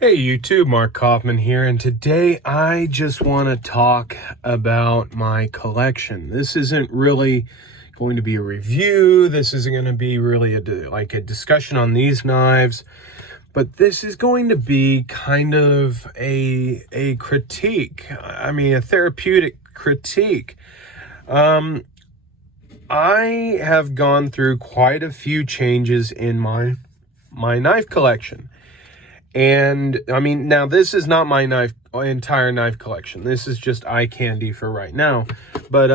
Hey YouTube, Mark Kaufman here, and today I just want to talk about my collection. This isn't really going to be a review. This isn't going to be really like a discussion on these knives, but this is going to be kind of a critique. I mean, a therapeutic critique. I have gone through quite a few changes in my knife collection. And I mean, now this is not my entire knife collection. This is just eye candy for right now. But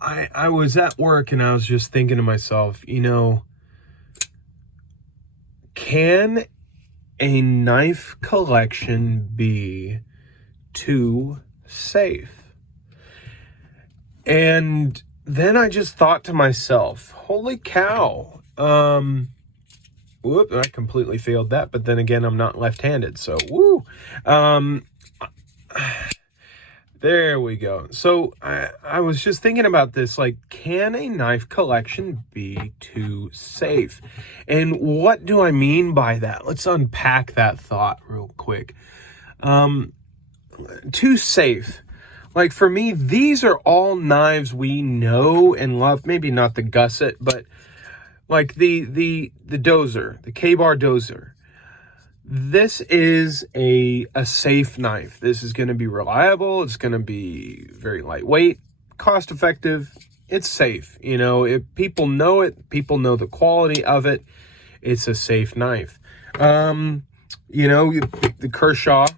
I was at work and I was just thinking to myself, can a knife collection be too safe? And then I just thought to myself, holy cow. Whoop, I completely failed that, but then again, I'm not left-handed, so woo. There we go. So I was just thinking about this, like, can a knife collection be too safe? And what do I mean by that? Let's unpack that thought real quick. Too safe. Like, for me, these are all knives we know and love. Maybe not the gusset, but like the Dozer, the Ka-Bar Dozer. This is a safe knife. This is going to be reliable. It's going to be very lightweight, cost effective. It's safe. If people know it, people know the quality of it. It's a safe knife. The Kershaw,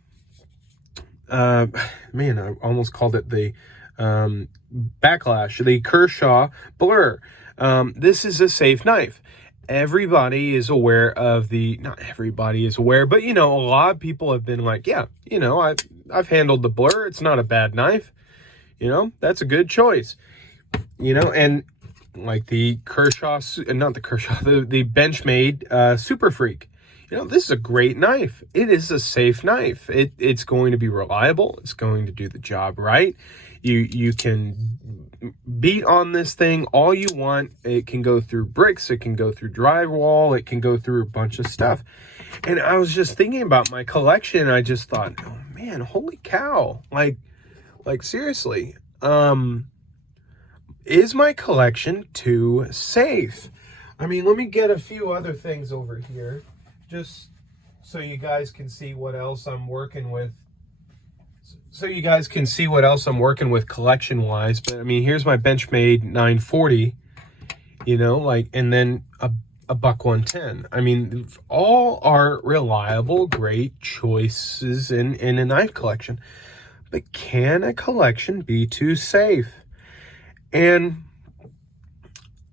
man, I almost called it the Backlash, the Kershaw Blur. This is a safe knife. Everybody is aware of not everybody is aware, but a lot of people have been like, yeah, I've handled the Blur. It's not a bad knife. That's a good choice. And like the Kershaw, not the Kershaw, the Benchmade Super Freak. This is a great knife. It is a safe knife. It's going to be reliable. It's going to do the job right. You can beat on this thing all you want. It can go through bricks. It can go through drywall. It can go through a bunch of stuff. And I was just thinking about my collection. I just thought, oh man, holy cow. Like seriously, is my collection too safe? I mean, let me get a few other things over here, just so you guys can see what else I'm working with. Collection wise. But I mean, here's my Benchmade 940, and then a Buck 110. I mean, all are reliable, great choices in a knife collection. But can a collection be too safe? And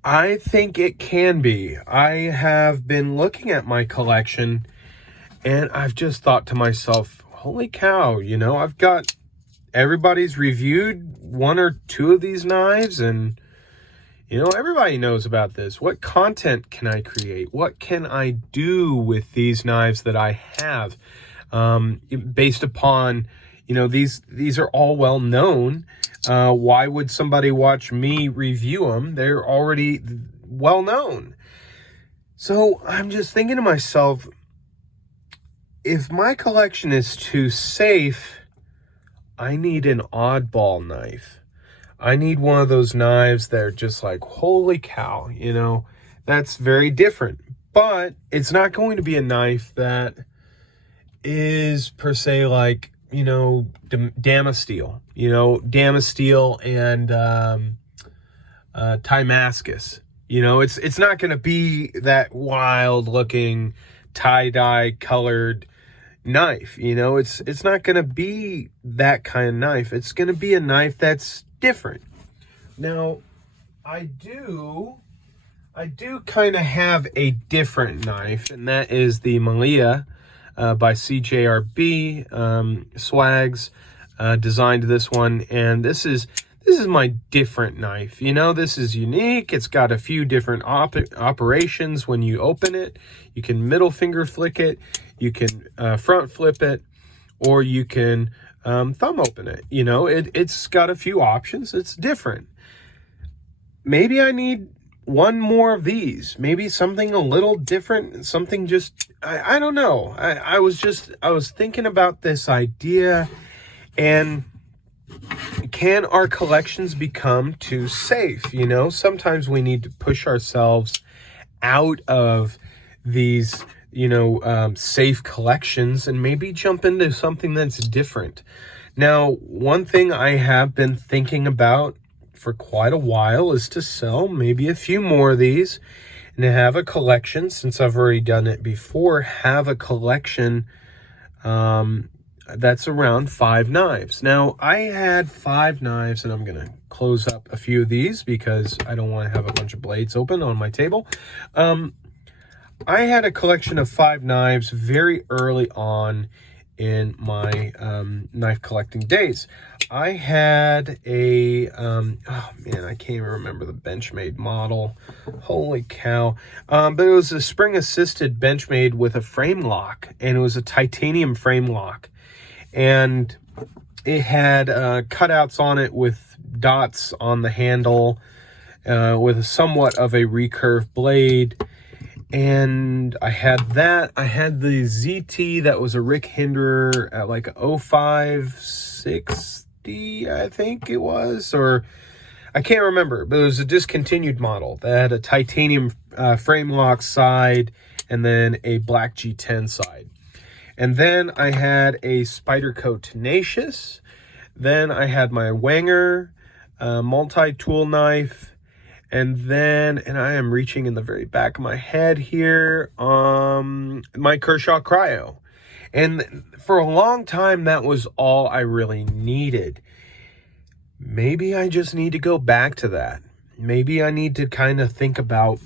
I think it can be. I have been looking at my collection and I've just thought to myself, holy cow, I've got, everybody's reviewed one or two of these knives and, everybody knows about this. What content can I create? What can I do with these knives that I have? Based upon, these are all well known. Why would somebody watch me review them? They're already well known. So I'm just thinking to myself, if my collection is too safe, I need an oddball knife. I need one of those knives that are just like, holy cow, that's very different. But it's not going to be a knife that is per se like, Damasteel, Damasteel and Timascus. It's not going to be that wild looking tie-dye colored knife. It's not going to be that kind of knife. It's going to be a knife that's different. Now, I do kind of have a different knife, and that is the Malia by CJRB. Swags designed this one, and this is my different knife. This is unique. It's got a few different operations when you open it. You can middle finger flick it, you can front flip it, or you can thumb open it. It's got a few options. It's different. Maybe I need one more of these, maybe something a little different, something just, I don't know. I was thinking about this idea, and can our collections become too safe? You know, sometimes we need to push ourselves out of these, safe collections and maybe jump into something that's different. Now, one thing I have been thinking about for quite a while is to sell maybe a few more of these and to have a collection, since I've already done it before, have a collection that's around 5 knives. Now, I had 5 knives, and I'm going to close up a few of these because I don't want to have a bunch of blades open on my table. I had a collection of 5 knives very early on in my knife collecting days. I had a, oh man, I can't even remember the Benchmade model. Holy cow. But it was a spring-assisted Benchmade with a frame lock, and it was a titanium frame lock. And it had cutouts on it with dots on the handle, with somewhat of a recurve blade. And I had that. I had the ZT that was a Rick Hinderer at like 0560, I think it was, or I can't remember, but it was a discontinued model that had a titanium frame lock side and then a black G10 side. And then I had a Spyderco Tenacious. Then I had my Wenger multi-tool knife. And then, and I am reaching in the very back of my head here, my Kershaw Cryo. And for a long time, that was all I really needed. Maybe I just need to go back to that. Maybe I need to kind of think about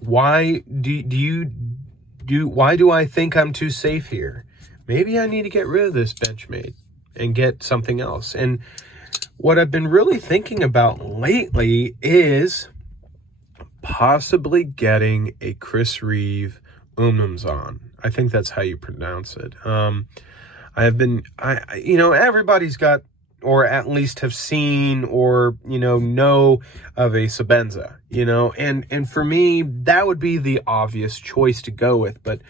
why why do I think I'm too safe here? Maybe I need to get rid of this Benchmade and get something else. And what I've been really thinking about lately is possibly getting a Chris Reeve Umnumzaan. I think that's how you pronounce it. Everybody's got, or at least have seen, or, know of a Sebenza, and for me, that would be the obvious choice to go with. But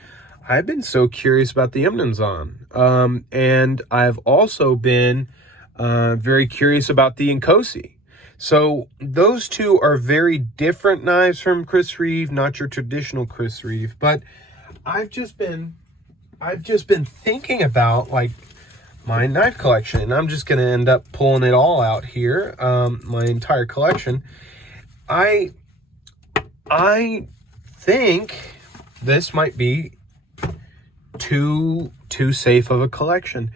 I've been so curious about the Umnumzaan. And I've also been very curious about the Nkosi. So those two are very different knives from Chris Reeve, not your traditional Chris Reeve. But I've just been thinking about like my knife collection, and I'm just going to end up pulling it all out here, my entire collection. I think this might be too safe of a collection.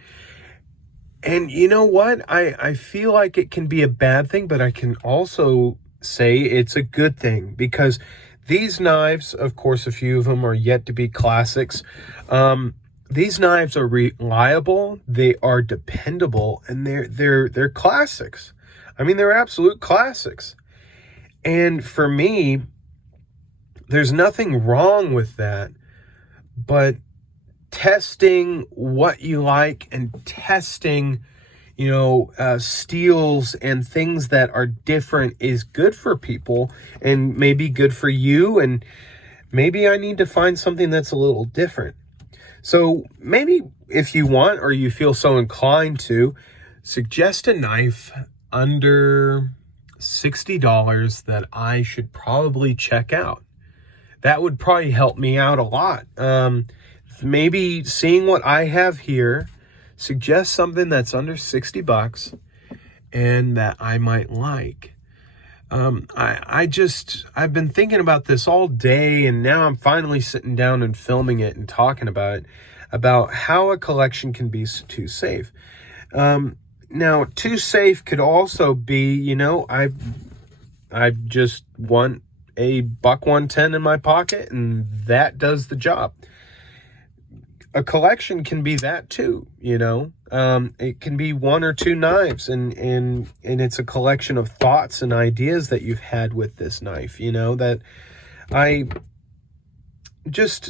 And you know what? I feel like it can be a bad thing, but I can also say it's a good thing, because these knives, of course, a few of them are yet to be classics. These knives are reliable, they are dependable, and they're classics. I mean, they're absolute classics. And for me, there's nothing wrong with that, but testing what you like and testing, steels and things that are different is good for people, and maybe good for you. And maybe I need to find something that's a little different. So maybe if you want, or you feel so inclined to, suggest a knife under $60 that I should probably check out. That would probably help me out a lot. Maybe seeing what I have here, suggest something that's under $60 and that I might like. I've been thinking about this all day, and now I'm finally sitting down and filming it and talking about it, about how a collection can be too safe. Now, too safe could also be, I just want a buck 110 in my pocket, and that does the job. A collection can be that too, it can be 1 or 2 knives, and it's a collection of thoughts and ideas that you've had with this knife, that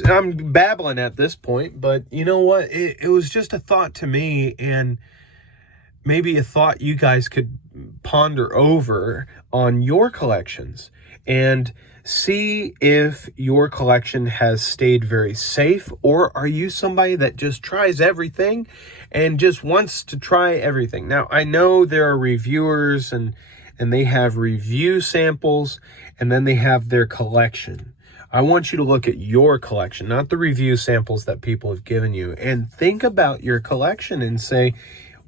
I'm babbling at this point, but you know what? It was just a thought to me, and maybe a thought you guys could ponder over on your collections. And see if your collection has stayed very safe, or are you somebody that just tries everything and just wants to try everything? Now, I know there are reviewers and they have review samples, and then they have their collection. I want you to look at your collection, not the review samples that people have given you, and think about your collection and say,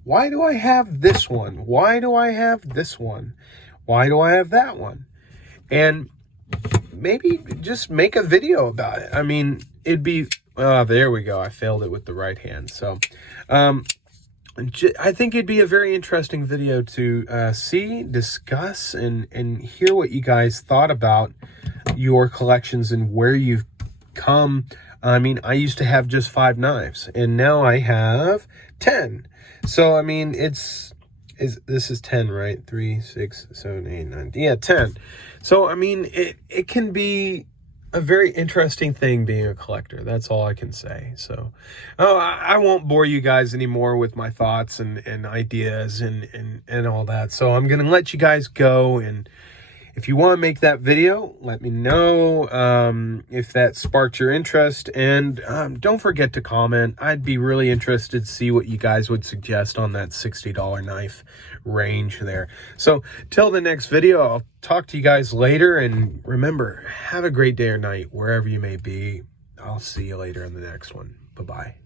why do I have this one? Why do I have this one? Why do I have that one? And maybe just make a video about it. I mean, it'd be, there we go. I failed it with the right hand. So, I think it'd be a very interesting video to see, discuss, and hear what you guys thought about your collections and where you've come. I mean, I used to have just 5 knives, and now I have 10. So, I mean, this is 10, right? 3, 6, 7, 8, 9. Yeah, 10. So, I mean, it can be a very interesting thing being a collector. That's all I can say. So, I won't bore you guys anymore with my thoughts and ideas and all that. So, I'm going to let you guys go, and if you want to make that video, let me know if that sparked your interest. And don't forget to comment. I'd be really interested to see what you guys would suggest on that $60 knife range there. So till the next video, I'll talk to you guys later. And remember, have a great day or night wherever you may be. I'll see you later in the next one. Bye-bye.